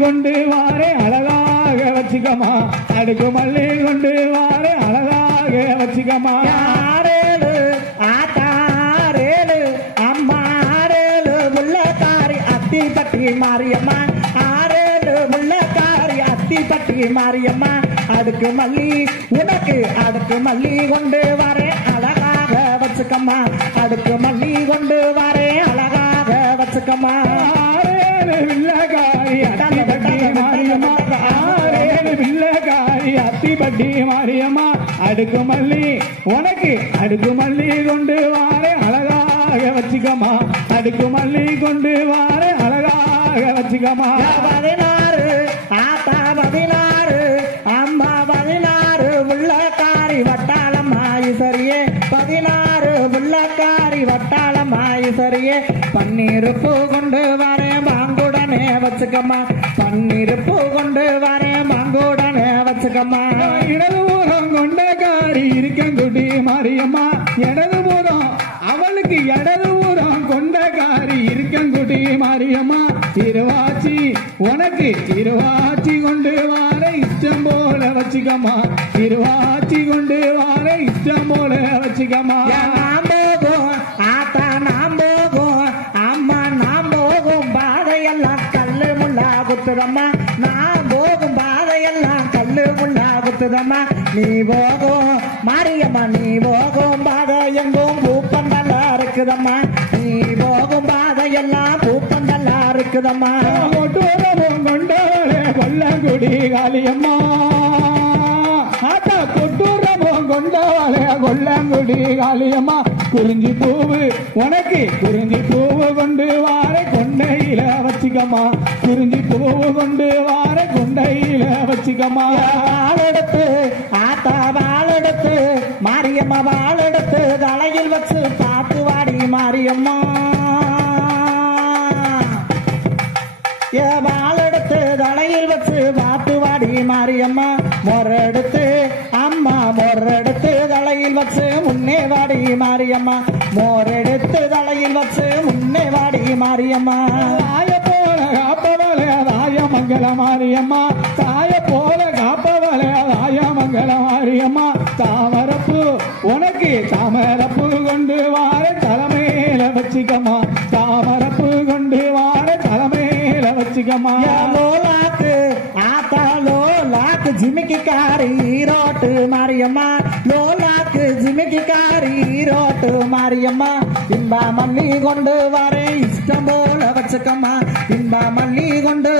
கொண்டு வாரே அழகாக வச்சுக்கமா அடுக்கு மல்லி கொண்டு வாரே அழகாக வச்சுக்கமா ஆரேலு ஆத்தாரேலு அம்மா ஆரேலு முள்ளக்காரி அத்தி பட்டி மாரியம்மா ஆரேலு முள்ளக்காரி அத்தி பட்டி மாரியம்மா அடுக்கு மல்லி உனக்கு அடுக்கு மல்லி கொண்டு வரேன் அழகாக வச்சுக்கம்மா அடுக்கு மல்லி கொண்டு வரேன் அழகாக வச்சுக்கம்மா ஆரேலு வில்லக்காரி அத்தி பட்டி மாரியம்மா ஆரேலு வில்லக்காரி அத்தி பட்டி மாரியம்மா அடுக்கு மல்லி உனக்கு அடுக்கு மல்லி கொண்டு வாரே அழகாக வச்சுக்கமா அடுக்கு மல்லி கொண்டு வாரே அழகாக வச்சுக்கமா 16 ஆத்தா 16 அம்மா 16 முள்ளக்காரி வட்டாளம்மா ஈஸ்வரியே 16 முள்ளக்காரி வட்டாளம்மா ஈஸ்வரியே பன்னீர் பூ கொண்டு வரேன் பாங்குடனே வச்சுக்கம்மா பன்னீர் பூ கொண்டு வரேன் பாங்குடனே வச்சுக்கம்மா இடது பூரம் கொண்டக்காரி இருக்கங்குடி மாரியம்மா இடது பூரம் அவளுக்கு இடது பூரம் கொண்டக்காரி இருக்கங்குடி மாரியம்மா திருவாச்சி உனக்கு திருவாச்சி கொண்டு வார இஷ்டம் போல வச்சுக்கம்மா திருவாச்சி கொண்டு வார இஷ்டம் போல வச்சுக்கம்மா நாம் போகும் ஆத்தா நாம் போகும் அம்மா நாம் போகும் பாதையெல்லாம் கல்லு முள்ளா குத்துதம்மா நான் போகும் பாதையெல்லாம் கல்லு முள்ளா குத்துதம்மா நீ போகும் மாரியம்மா நீ போகும் பாதை எங்கும் பூப்பந்தல்லா இருக்குதம்மா நீ போகும் பாதையெல்லாம் பூப்பந்தல்லா இருக்குதம்மா கொட்டூரமும் கொண்டவளே கொல்லங்குடி காளியம்மா ஆத்தா கொட்டூரமும் கொண்டவளே கொல்லங்குடி காளியம்மா குறிஞ்சி பூவு உனக்கு குறிஞ்சி பூவு கொண்டு வார கொண்டையில வச்சுக்கம்மா குறிஞ்சி பூவு கொண்டு வார கொண்டையில வச்சுக்கம்மா வாழெடுத்து ஆத்தா வாழெடுத்து மாரியம்மா வாழெடுத்து தலையில் வச்சு பார்த்து வாடி மாரியம்மா வாழெடுத்து தலையில் வச்சு பார்த்து வாடி மாரியம்மா மொரெடுத்து அம்மா மொரெடுத்து தலையில் வச்சு முன்னே வாடி மாரியம்மா மோரெடுத்து தலையில் வச்சு முன்னே வாடி மாரியம்மா தாய போல காப்பவளே தாய மங்கள மாரியம்மா தாய போல காப்பவளே தாய மங்கள மாரியம்மா தாமரப்பு உனக்கு தாமரப்பு கொண்டு வார தலைமையில வச்சுக்கம்மா தாமரப்பு கொண்டு வார தலைமையில வச்சுக்கம்மா லோலாக்கு ஆத்தா லோலாக்கு ஜிமிக்கி காரி ஈரோட்டு மாரியம்மா லோலாக்கு ஜிமிக்கி காரி ஈரோட்டு மாரியம்மா இன்பா மல்லி கொண்டு வரேன் இஷ்டம் போல வச்சுக்கம்மா இன்பா மல்லி கொண்டு